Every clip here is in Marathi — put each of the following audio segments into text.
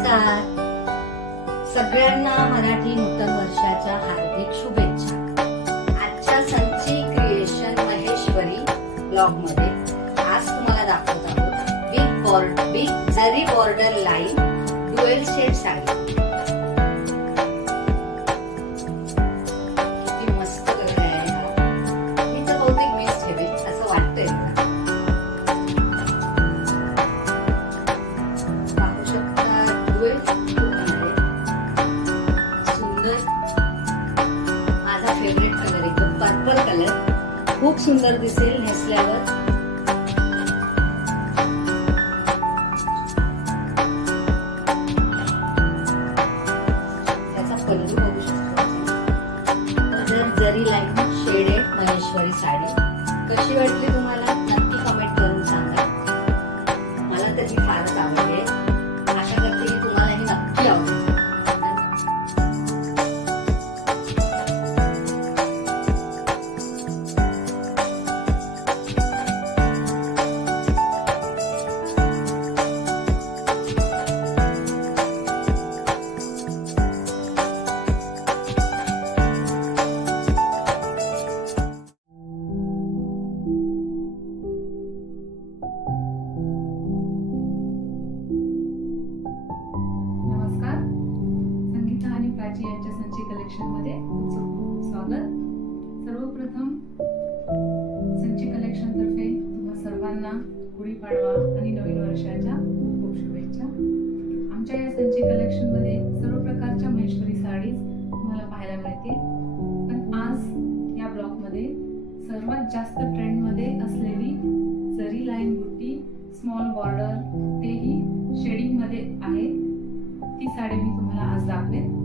नमस्कार सगळ्यांना मराठी नूतन वर्षाच्या हार्दिक शुभेच्छा। आजच्या संची क्रिएशन महेश्वरी ब्लॉग मध्ये आज तुम्हाला दाखवत आहोत big zari border line dual shade sari. किती मस्त कलर आहे हा। मी तर बहुतेक मीच ठेवेल असं वाटतंय मला। पाहू शकता ड्युएल सुंदर, माझा फेवरेट कलर आहे तो पर्पल कलर। खूप सुंदर दिसेल नेसल्यावर। जरी लाईन शेडेड महेश्वरी साडी कशी वाटली तुम्हाला नक्की कमेंट करून सांगा। मला त्याची फारच आवडली, आशा करते की तुम्हाला ही नक्की आवडेल। प्राची यांच्या संची कलेक्शन मध्ये तुमचं खूप स्वागत। सर्वप्रथम संची कलेक्शन तर्फे तुम्हा सर्वांना गुढीपाडवा आणि नवीन वर्षाच्या खूप शुभेच्छा। आमच्या या संची कलेक्शन मध्ये सर्व प्रकारच्या महेश्वरी साडीज तुम्हाला पाहायला मिळतील, पण आज या ब्लॉग मध्ये सर्वात जास्त ट्रेंड मध्ये असलेली जरी लाईन बुट्टी स्मॉल बॉर्डर तेही शेडिंग मध्ये आहे ती साडी मी तुम्हाला आज दाखवेन।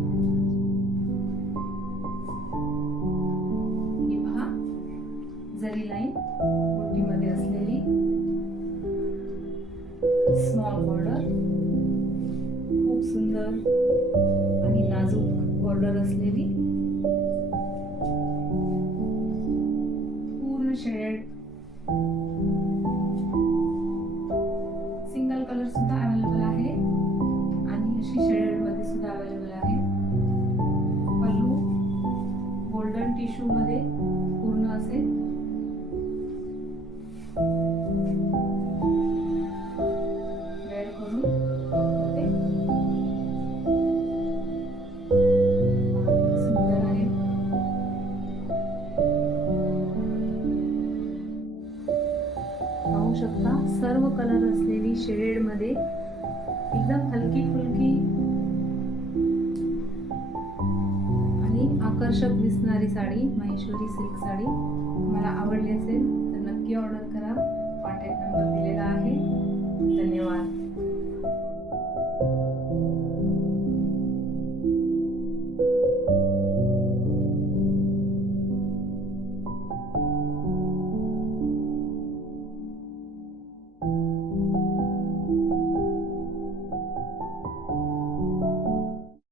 जरी लाईन बुट्टीमध्ये असलेली स्मॉल बॉर्डर, खूप सुंदर आणि नाजूक बॉर्डर असलेली पूर्ण शेड। सिंगल कलर सुद्धा अवेलेबल आहे आणि अशी शेडेड मध्ये सुद्धा अवेलेबल आहे। पल्लू गोल्डन टिश्यू मध्ये पूर्ण असेल। पाहू शकता सर्व कलर असलेली शेड मध्ये एकदम हलकी फुलकी आणि आकर्षक दिसणारी साडी, महेश्वरी सिल्क साडी। तुम्हाला आवडली असेल तर नक्की ऑर्डर करा। कॉन्टॅक्ट नंबर दिलेला आहे। धन्यवाद।